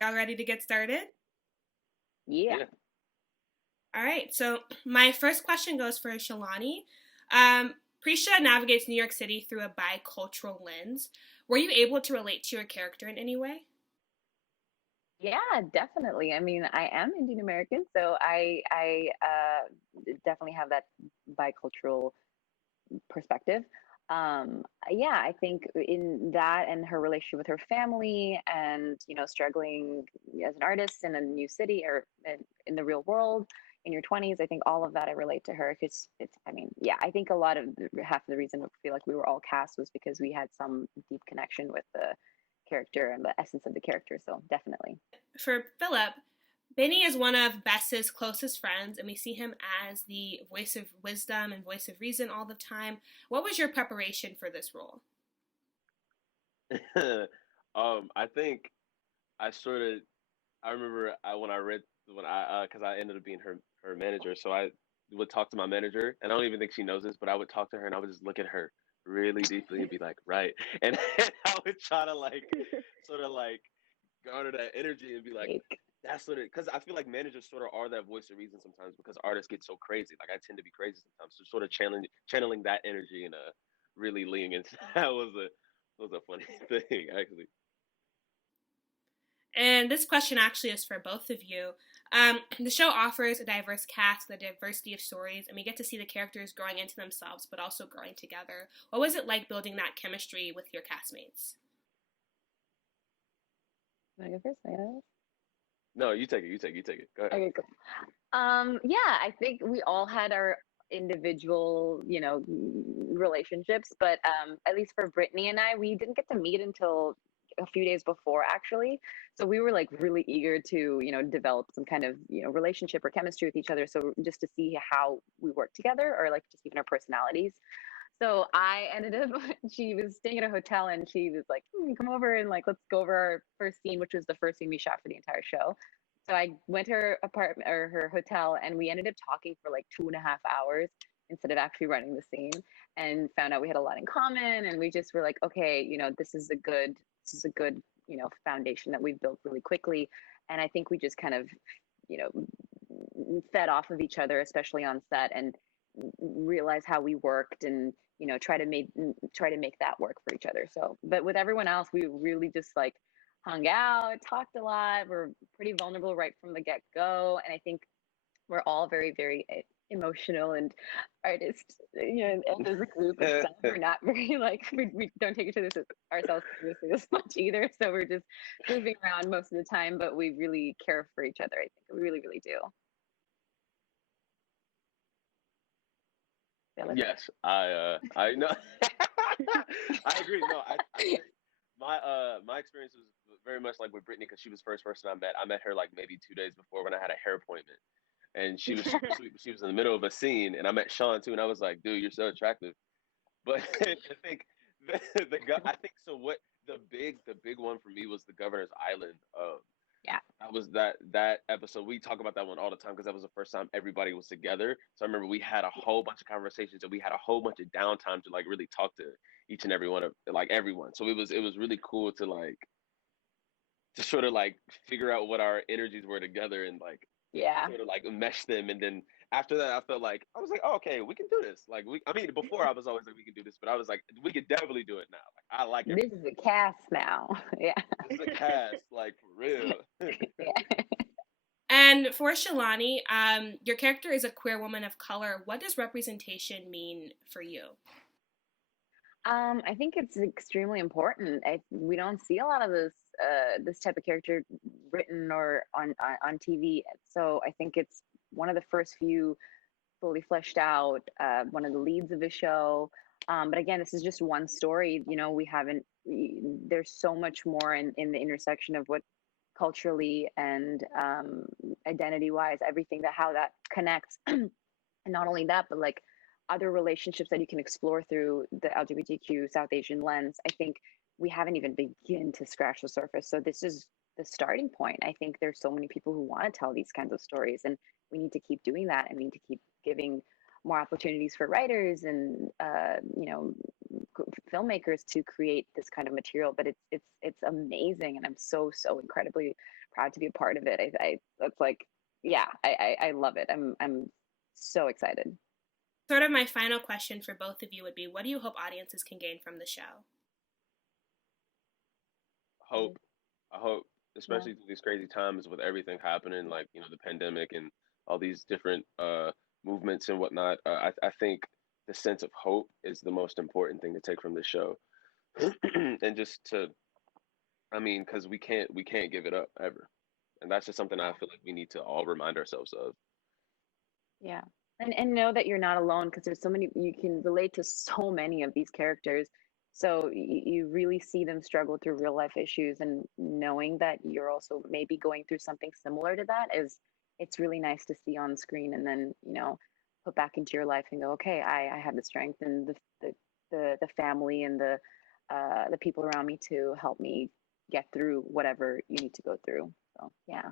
Y'all ready to get started? Yeah. All right. So my first question goes for Shalani. Prisha navigates New York City through a bicultural lens. Were you able to relate to your character in any way? Yeah, definitely. I mean, I am Indian American, so I definitely have that bicultural perspective. Yeah, I think in that and her relationship with her family and, struggling as an artist in a new city or in the real world in your 20s, I think all of that I relate to her because I mean, yeah, I think a lot of half of the reason I feel like we were all cast was because we had some deep connection with the character and the essence of the character. So definitely. For Philip, Benny is one of Bess's closest friends, and we see him as the voice of wisdom and voice of reason all the time. What was your preparation for this role? I think I sort of I remember when I read when I because I ended up being her manager, so I would talk to my manager, and I don't even think she knows this, but I would talk to her and I would just look at her really deeply and be like, right, and I would try to like sort of like garner that energy and be like, Like, that's what it because I feel like managers sort of are that voice of reason sometimes because artists get so crazy. Like I tend to be crazy sometimes, so sort of channeling that energy and really leaning into that was a funny thing actually. And this question actually is for both of you. The show offers a diverse cast, with a diversity of stories, and we get to see the characters growing into themselves, but also growing together. What was it like building that chemistry with your castmates? want to go first? Yeah. No, you take it. You take it. Go ahead. Okay, cool. Yeah, I think we all had our individual, relationships, but at least for Brittany and I, we didn't get to meet until a few days before, actually. So we were like really eager to, develop some kind of, relationship or chemistry with each other. So just to see how we work together or like just even our personalities. So I ended up, she was staying at a hotel and she was like, come over and like, let's go over our first scene, which was the first scene we shot for the entire show. So I went to her apartment or her hotel and we ended up talking for like 2.5 hours instead of actually running the scene and found out we had a lot in common. And we just were like, okay, this is a good, foundation that we've built really quickly. And I think we just kind of, you know, fed off of each other, especially on set and realize how we worked and try to make that work for each other. So but with everyone else we really just like hung out, talked a lot, we're pretty vulnerable right from the get-go, and I think we're all very very emotional and artist, and as a group itself we're not very like we don't take each other ourselves seriously this much either, so we're just moving around most of the time, but we really care for each other. I think we really really do. Yes, I know. I agree. No, I think my experience was very much like with Brittany because she was the first person I met. I met her like maybe 2 days before when I had a hair appointment, and she was super sweet. But she was in the middle of a scene, and I met Sean too, and I was like, "Dude, you're so attractive." But I think I think so. What the big one for me was the Governor's Island. Yeah. That was that episode. We talk about that one all the time because that was the first time everybody was together. So I remember we had a whole bunch of conversations and we had a whole bunch of downtime to like really talk to each and every one of like everyone. So it was really cool to like to sort of like figure out what our energies were together and like Yeah. sort of like mesh them. And then after that, I felt like I was like, oh, okay, we can do this. Like I mean, before I was always like, we can do this, but I was like, we could definitely do it now. Like I like This everything is a about cast now. Yeah. it. This is a cast, like for real. Yeah. And for Shalani, your character is a queer woman of color. What does representation mean for you? I think it's extremely important. We don't see a lot of this type of character written or on TV. So I think it's one of the first few fully fleshed out, one of the leads of the show. But again, this is just one story. We haven't. There's so much more in the intersection of what culturally and identity wise, everything that how that connects. And not only that, but like other relationships that you can explore through the LGBTQ South Asian lens. I think we haven't even begin to scratch the surface. So this is the starting point. I think there's so many people who want to tell these kinds of stories, and we need to keep doing that. And we need to keep giving more opportunities for writers and filmmakers to create this kind of material. But it's amazing, and I'm so incredibly proud to be a part of it. I that's like, yeah, I love it. I'm so excited. Sort of my final question for both of you would be, what do you hope audiences can gain from the show? Hope. I hope, Yeah. especially through these crazy times with everything happening, like the pandemic and all these different movements and whatnot. I think the sense of hope is the most important thing to take from this show, and just to, I mean, because we can't give it up ever, and that's just something I feel like we need to all remind ourselves of. Yeah. And know that you're not alone, because there's so many, you can relate to so many of these characters. So you really see them struggle through real life issues, and knowing that you're also maybe going through something similar to that is, it's really nice to see on screen, and then, put back into your life and go, okay, I have the strength and the family and the people around me to help me get through whatever you need to go through. So yeah.